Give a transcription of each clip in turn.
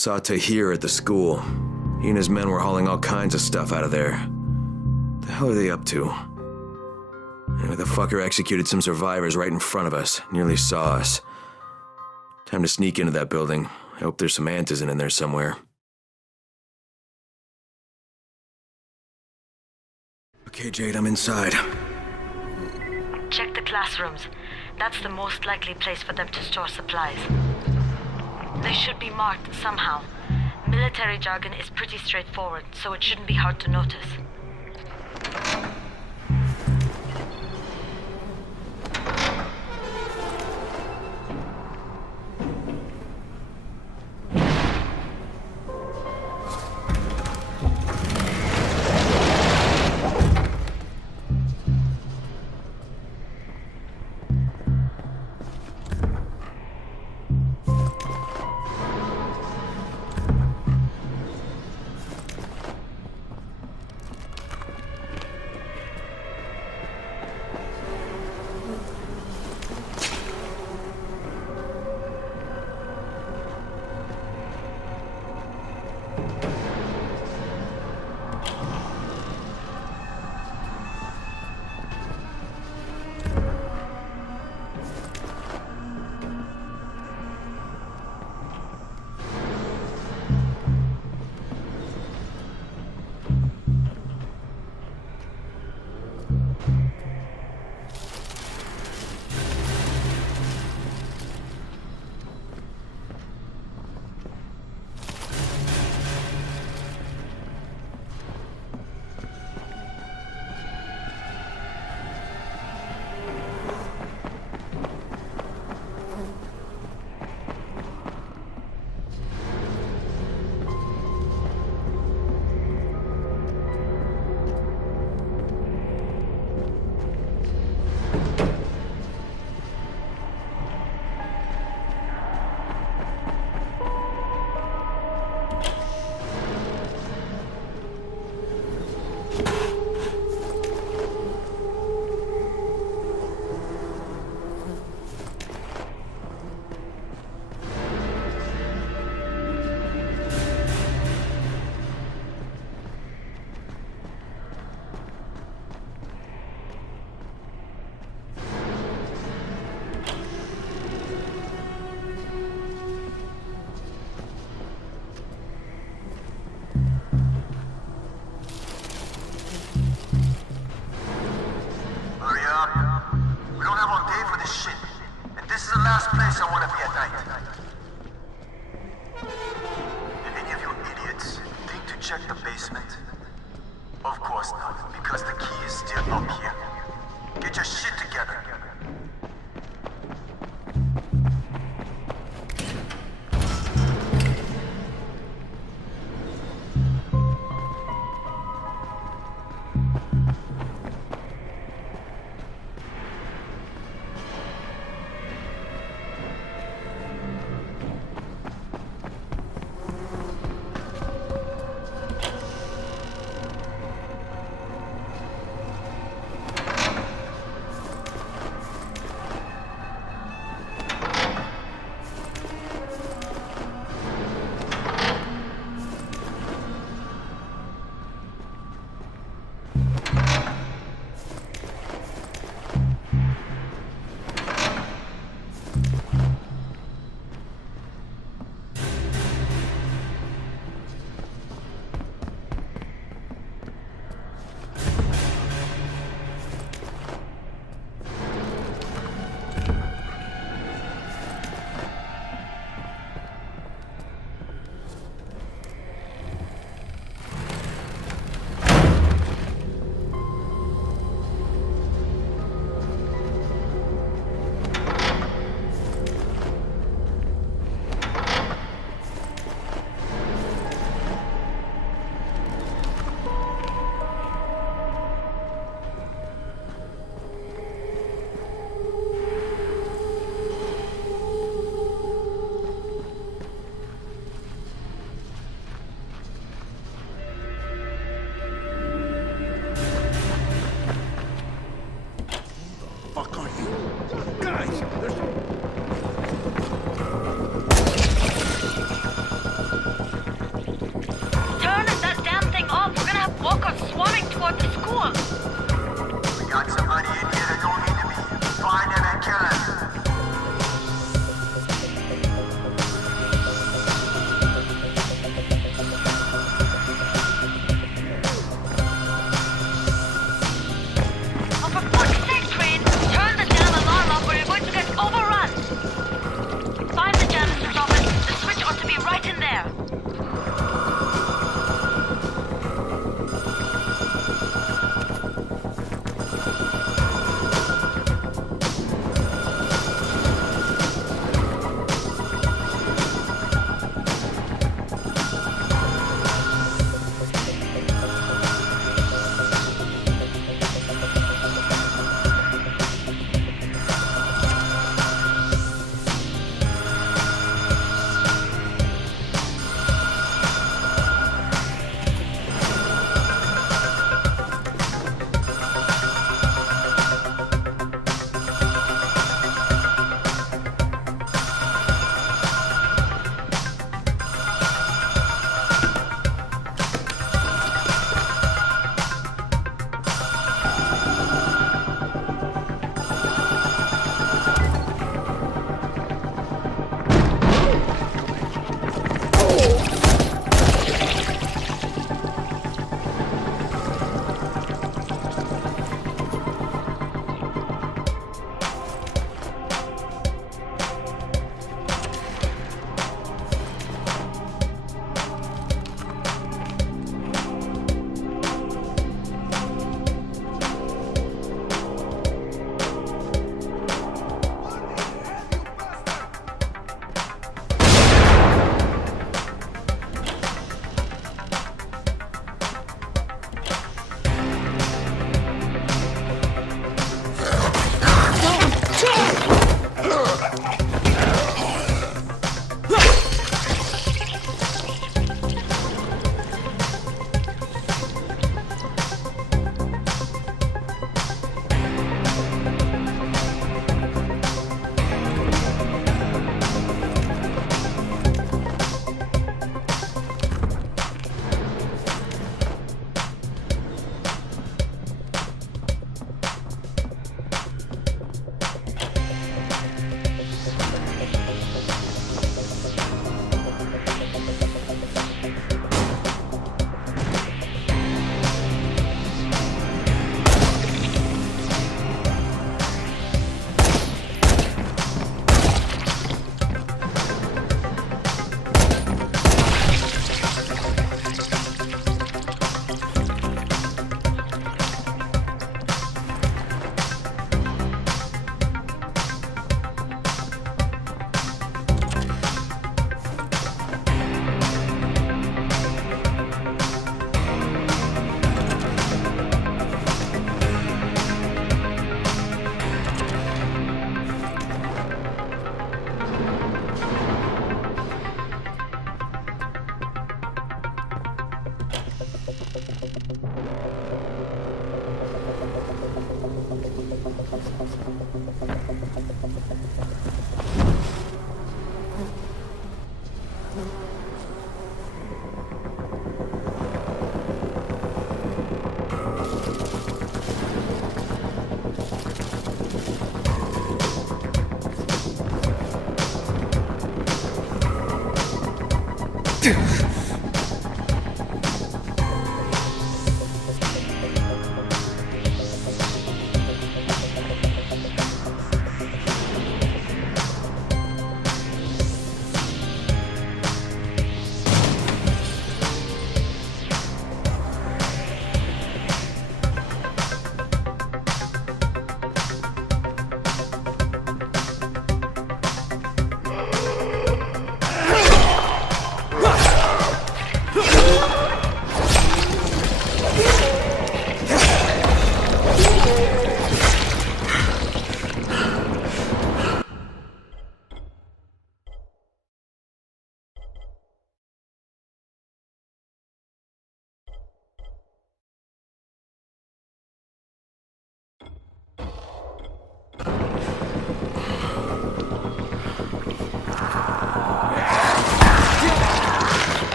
Saw Tahir at the school. He and his men were hauling all kinds of stuff out of there. The hell are they up to? Anyway, the fucker executed some survivors right in front of us. Nearly saw us. Time to sneak into that building. I hope there's some antizin in there somewhere. Okay, Jade, I'm inside. Check the classrooms. That's the most likely place for them to store supplies. They should be marked somehow. Military jargon is pretty straightforward, so it shouldn't be hard to notice.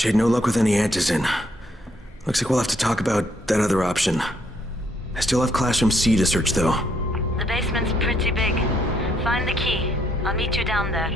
Jade, no luck with any antizin. Looks like we'll have to talk about that other option. I still have Classroom C to search, though. The basement's pretty big. Find the key. I'll meet you down there.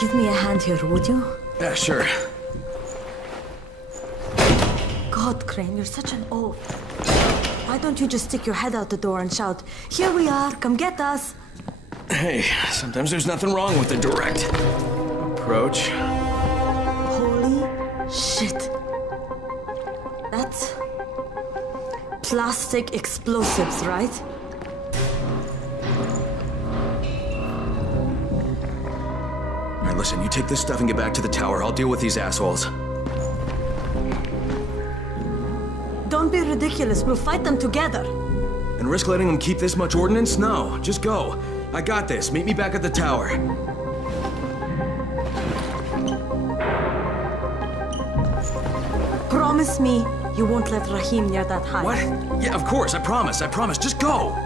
Give me a hand here, would you? Yeah, sure. God, Crane, you're such an oaf. Why don't you just stick your head out the door and shout, "Here we are, come get us"? Hey, sometimes there's nothing wrong with the direct approach. Holy shit. That's plastic explosives, right? All right, listen, you take this stuff and get back to the tower. I'll deal with these assholes. Don't be ridiculous. We'll fight them together. And risk letting them keep this much ordnance? No, just go. I got this. Meet me back at the tower. Promise me You won't let Rahim near that hive. What? Yeah, of course, I promise, just go!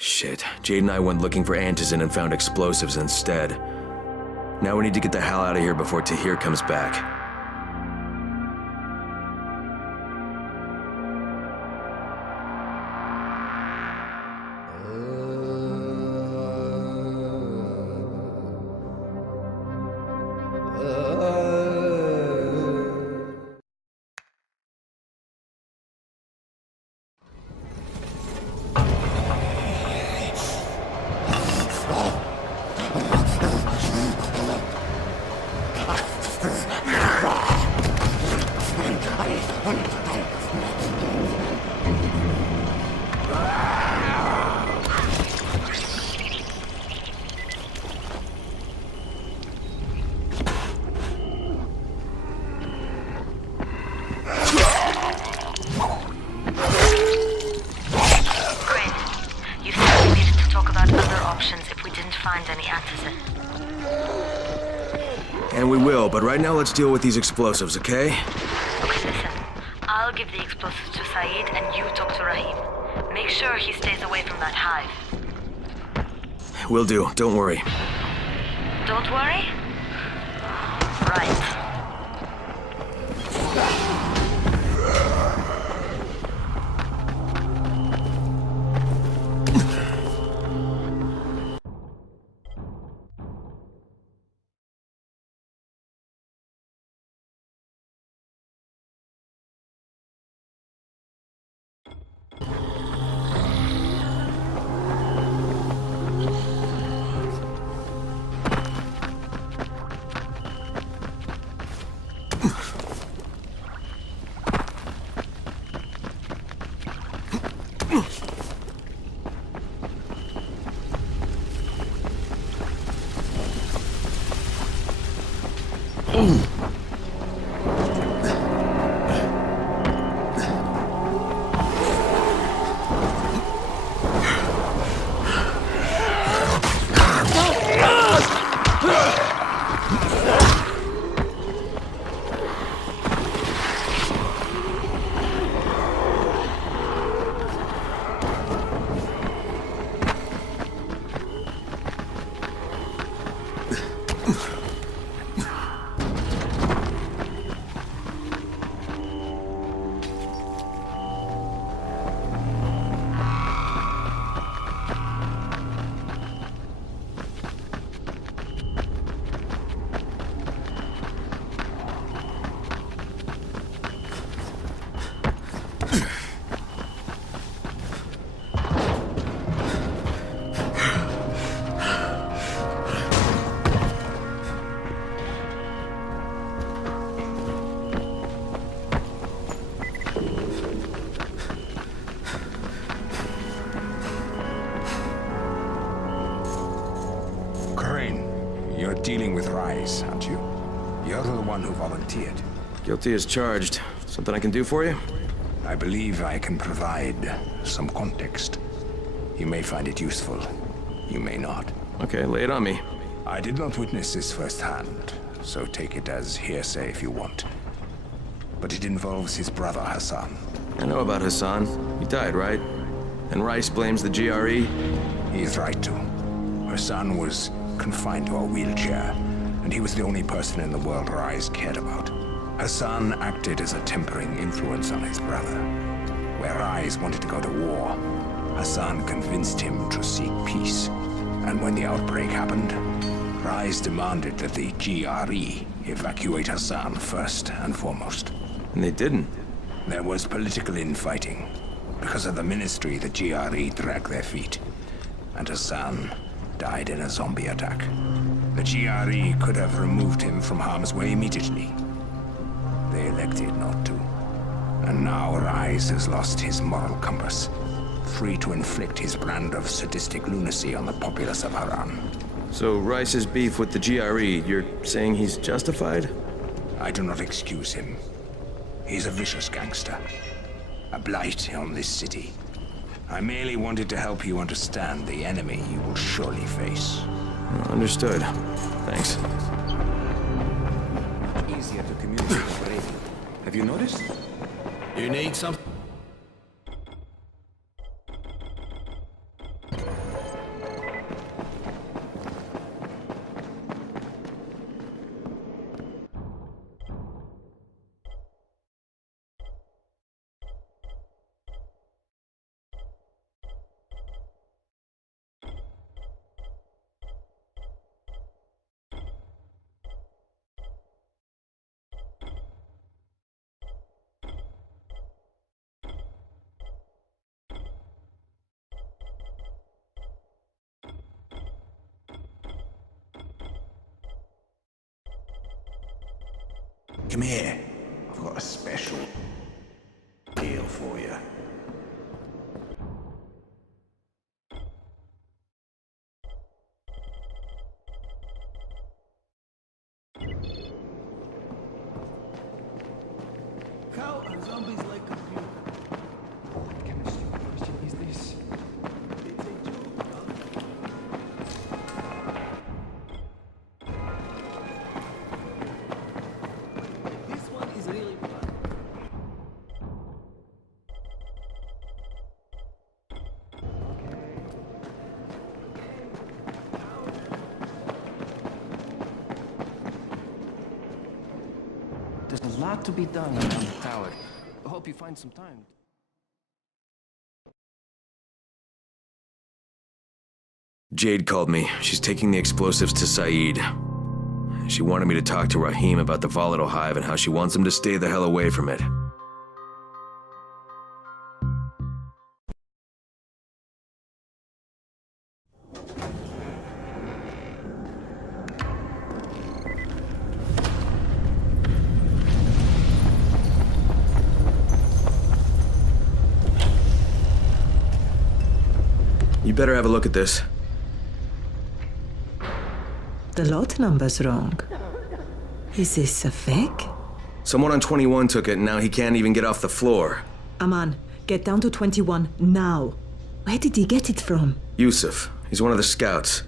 Shit, Jade and I went looking for antizin and found explosives instead. Now we need to get the hell out of here before Tahir comes back. And we will, but right now let's deal with these explosives, okay? Okay, listen. I'll give the explosives to Saeed and you talk to Rahim. Make sure he stays away from that hive. Will do, don't worry. Don't worry? Right. with Rise, aren't you? You're the one who volunteered. Guilty as charged. Something I can do for you? I believe I can provide some context. You may find it useful. You may not. Okay, lay it on me. I did not witness this firsthand, so take it as hearsay if you want. But it involves his brother Hassan. I know about Hassan. He died, right? And Rice blames the GRE? He is right to. Hassan was confined to a wheelchair, and he was the only person in the world Rise cared about. Hassan acted as a tempering influence on his brother. Where Rise wanted to go to war, Hassan convinced him to seek peace. And when the outbreak happened, Rise demanded that the GRE evacuate Hassan first and foremost. And they didn't. There was political infighting. Because of the ministry, the GRE dragged their feet. And Hassan died in a zombie attack. The GRE could have removed him from harm's way immediately. They elected not to. And now Rise has lost his moral compass, free to inflict his brand of sadistic lunacy on the populace of Harran. So Rice's beef with the GRE, you're saying he's justified? I do not excuse him. He's a vicious gangster, a blight on this city. I merely wanted to help you understand the enemy you will surely face. Understood. Thanks. Easier to communicate with radio. Have you noticed? You need some... Come here. I've got a special deal for you. How are zombies like computers? What kind of stupid question is this? It's a joke. This one is really fun. There's a lot to be done around the tower. I hope you find some time. Jade called me. She's taking the explosives to Saeed. She wanted me to talk to Rahim about the volatile hive and how she wants him to stay the hell away from it. You better have a look at this. The lot number's wrong. Is this a fake? Someone on 21 took it and now he can't even get off the floor. Aman, get down to 21 now. Where did he get it from? Yusuf. He's one of the scouts.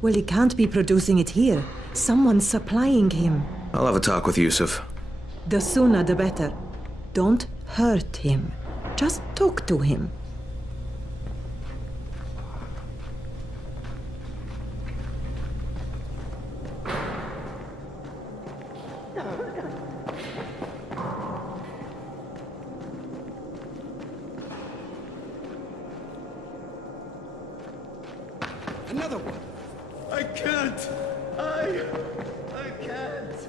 Well, he can't be producing it here. Someone's supplying him. I'll have a talk with Yusuf. The sooner the better. Don't hurt him. Just talk to him. Another one. I can't! I can't!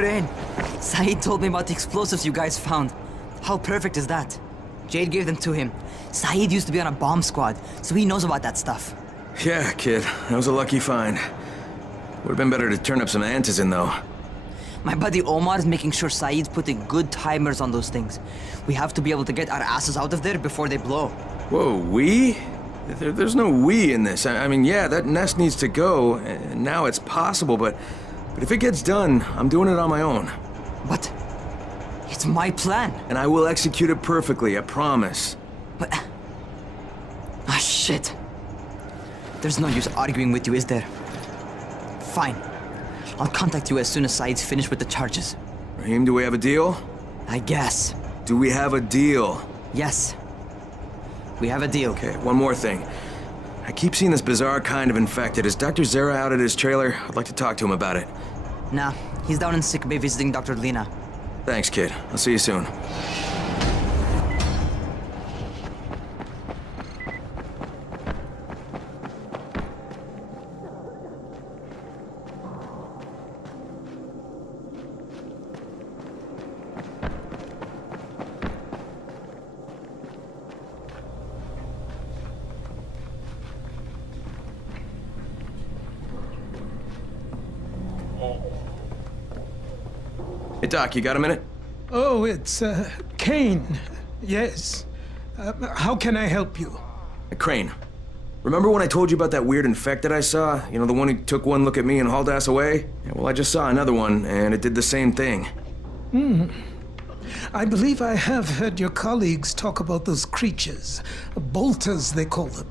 Crane! Saeed told me about the explosives you guys found. How perfect is that? Jade gave them to him. Saeed used to be on a bomb squad, so he knows about that stuff. Yeah, kid. That was a lucky find. Would've been better to turn up some antizin, though. My buddy Omar is making sure Saeed's putting good timers on those things. We have to be able to get our asses out of there before they blow. Whoa, we? There's no we in this. I mean, yeah, that nest needs to go, and now it's possible, but if it gets done, I'm doing it on my own. But it's my plan. And I will execute it perfectly, I promise. But... ah, shit. There's no use arguing with you, is there? Fine. I'll contact you as soon as Saeed's finished with the charges. Raheem, do we have a deal? I guess. Do we have a deal? Yes. We have a deal. Okay, one more thing. I keep seeing this bizarre kind of infected. Is Dr. Zera out at his trailer? I'd like to talk to him about it. Nah, he's down in sick bay visiting Dr. Lena. Thanks, kid. I'll see you soon. Hey, Doc, you got a minute? Oh, it's, Kane. Yes. How can I help you? Crane. Remember when I told you about that weird infected I saw? You know, the one who took one look at me and hauled ass away? Yeah, well, I just saw another one, and it did the same thing. I believe I have heard your colleagues talk about those creatures. Bolters, they call them.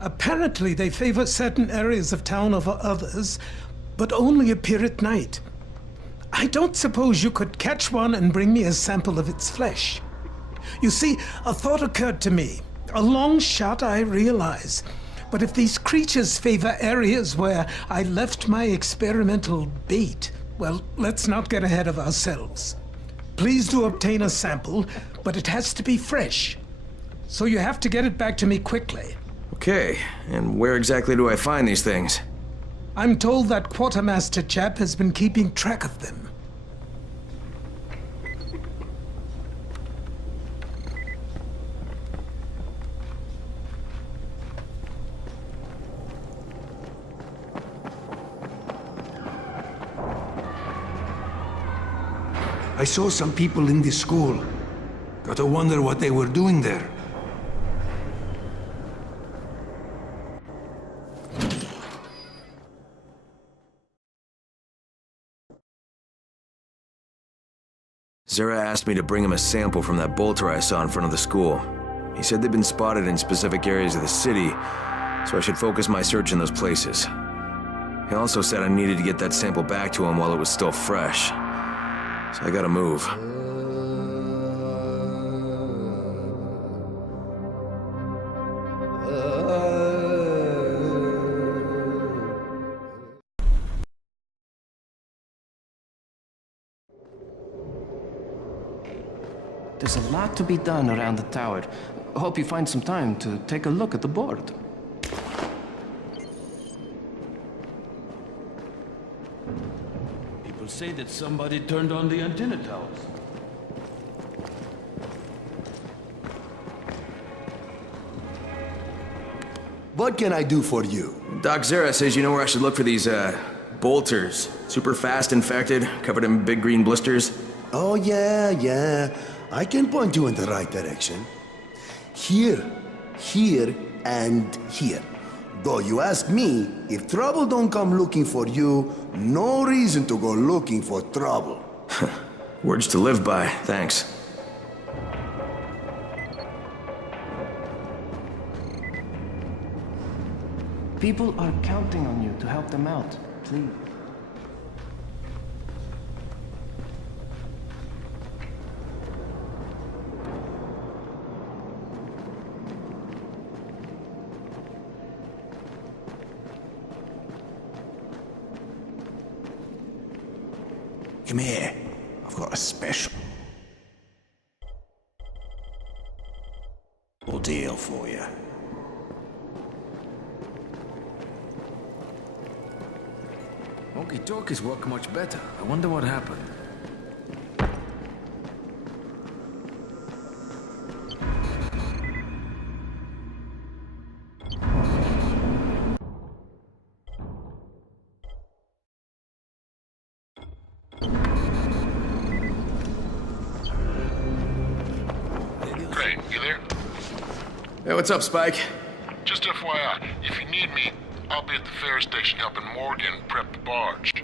Apparently, they favor certain areas of town over others, but only appear at night. I don't suppose you could catch one and bring me a sample of its flesh. You see, a thought occurred to me. A long shot, I realize. But if these creatures favor areas where I left my experimental bait, well, let's not get ahead of ourselves. Please do obtain a sample, but it has to be fresh. So you have to get it back to me quickly. Okay, and where exactly do I find these things? I'm told that quartermaster chap has been keeping track of them. I saw some people in this school. Got to wonder what they were doing there. Zera asked me to bring him a sample from that bolter I saw in front of the school. He said they'd been spotted in specific areas of the city, so I should focus my search in those places. He also said I needed to get that sample back to him while it was still fresh. So I gotta move. There's a lot to be done around the tower. Hope you find some time to take a look at the board. People say that somebody turned on the antenna towers. What can I do for you? Doc Zera says you know where I should look for these, bolters. Super fast infected, covered in big green blisters. Oh, yeah. I can point you in the right direction. Here, and here. Though you ask me, if trouble don't come looking for you, no reason to go looking for trouble. Words to live by, thanks. People are counting on you to help them out. Please. Come here. I've got a special deal for you. Walkie-talkies work much better. I wonder what happened. Crane, you there? Hey, what's up, Spike? Just FYI, if you need me, I'll be at the ferry station helping Morgan prep the barge.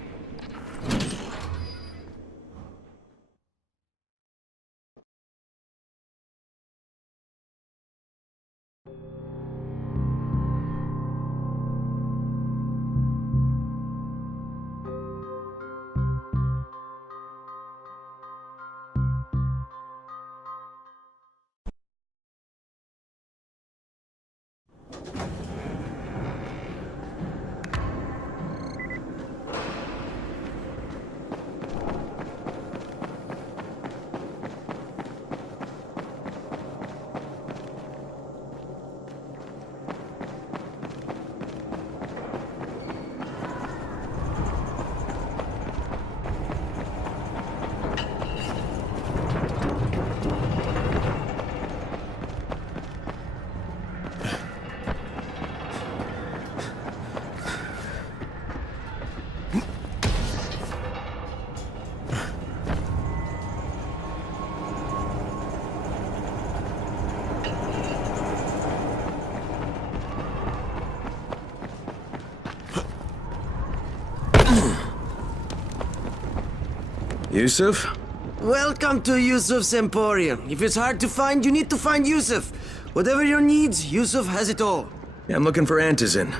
Yusuf? Welcome to Yusuf's Emporium. If it's hard to find, you need to find Yusuf. Whatever your needs, Yusuf has it all. Yeah, I'm looking for Antizin.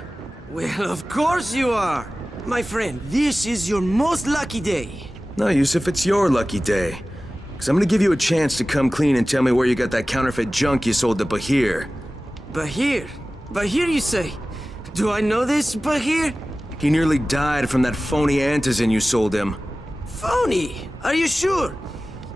Well, of course you are. My friend, this is your most lucky day. No, Yusuf, it's your lucky day. Because I'm gonna give you a chance to come clean and tell me where you got that counterfeit junk you sold to Bahir. Bahir? Bahir, you say? Do I know this Bahir? He nearly died from that phony Antizin you sold him. Phony? Are you sure?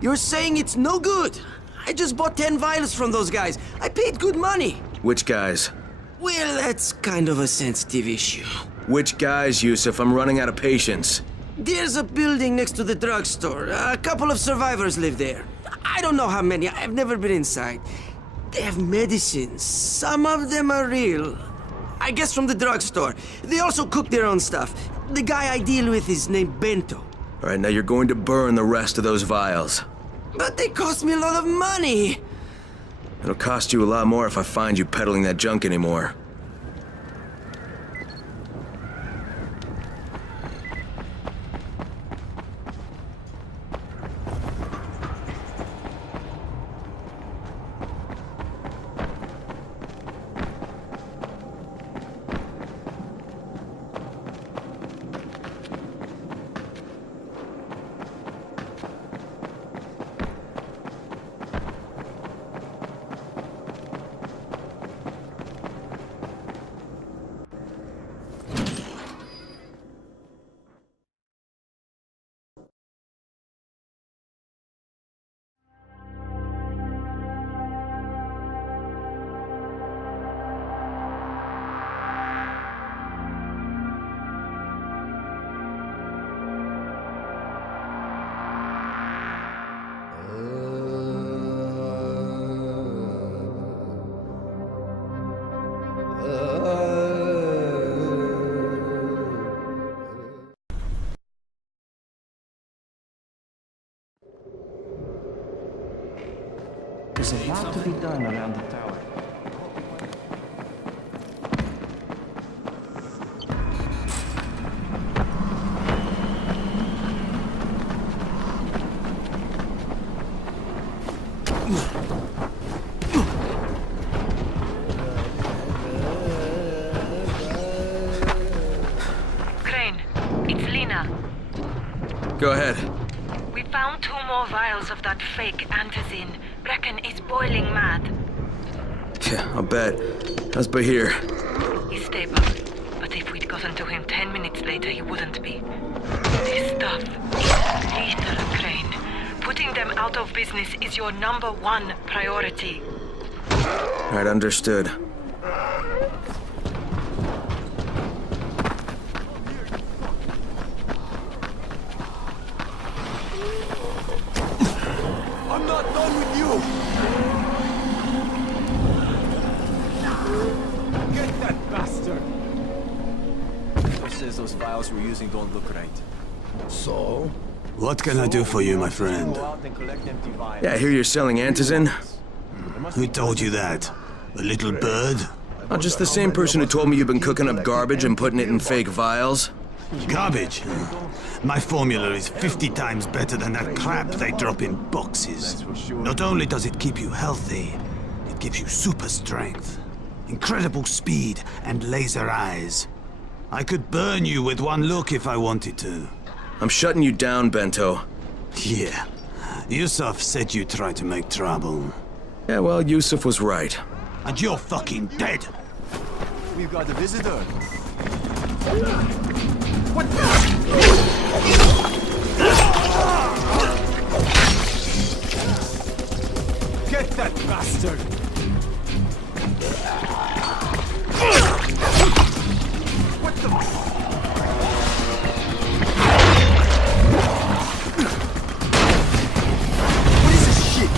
You're saying it's no good? I just bought 10 vials from those guys. I paid good money. Which guys? Well, that's kind of a sensitive issue. Which guys, Yusuf? I'm running out of patience. There's a building next to the drugstore. A couple of survivors live there. I don't know how many. I've never been inside. They have medicines. Some of them are real. I guess from the drugstore. They also cook their own stuff. The guy I deal with is named Bento. All right, now you're going to burn the rest of those vials. But they cost me a lot of money. It'll cost you a lot more if I find you peddling that junk anymore. There's a lot to be done around the tower. Crane, it's Lena. Go ahead. We found 2 more vials of that fake antizin. Brecken is boiling mad. Yeah, I'll bet. How's Bahir? He's stable, but if we'd gotten to him 10 minutes later, he wouldn't be. This stuff is lethal, Crane. Putting them out of business is your #1 priority. All right, understood. says those files we're using don't look right. So? What can I do for you, my friend? Go out and collect empty vials. Yeah, I hear you're selling antizin. Who told you that? A little bird? Not just the same person who told me you've been cooking up garbage and putting it in fake vials. Garbage? My formula is 50 times better than that crap they drop in boxes. Not only does it keep you healthy, it gives you super strength, incredible speed, and laser eyes. I could burn you with one look if I wanted to. I'm shutting you down, Bento. Yeah. Yusuf said you tried to make trouble. Yeah, well, Yusuf was right. And you're fucking dead! We've got a visitor. What Get that bastard! What the? What is this shit?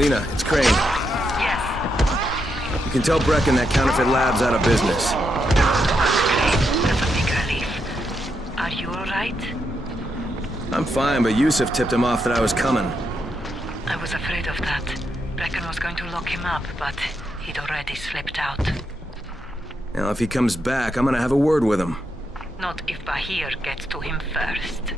Lena, it's Crane. Yes. You can tell Brecken that counterfeit lab's out of business. That's a big relief. Are you alright? I'm fine, but Yusuf tipped him off that I was coming. I was afraid of that. Brecken was going to lock him up, but he'd already slipped out. Now, if he comes back, I'm gonna have a word with him. Not if Bahir gets to him first.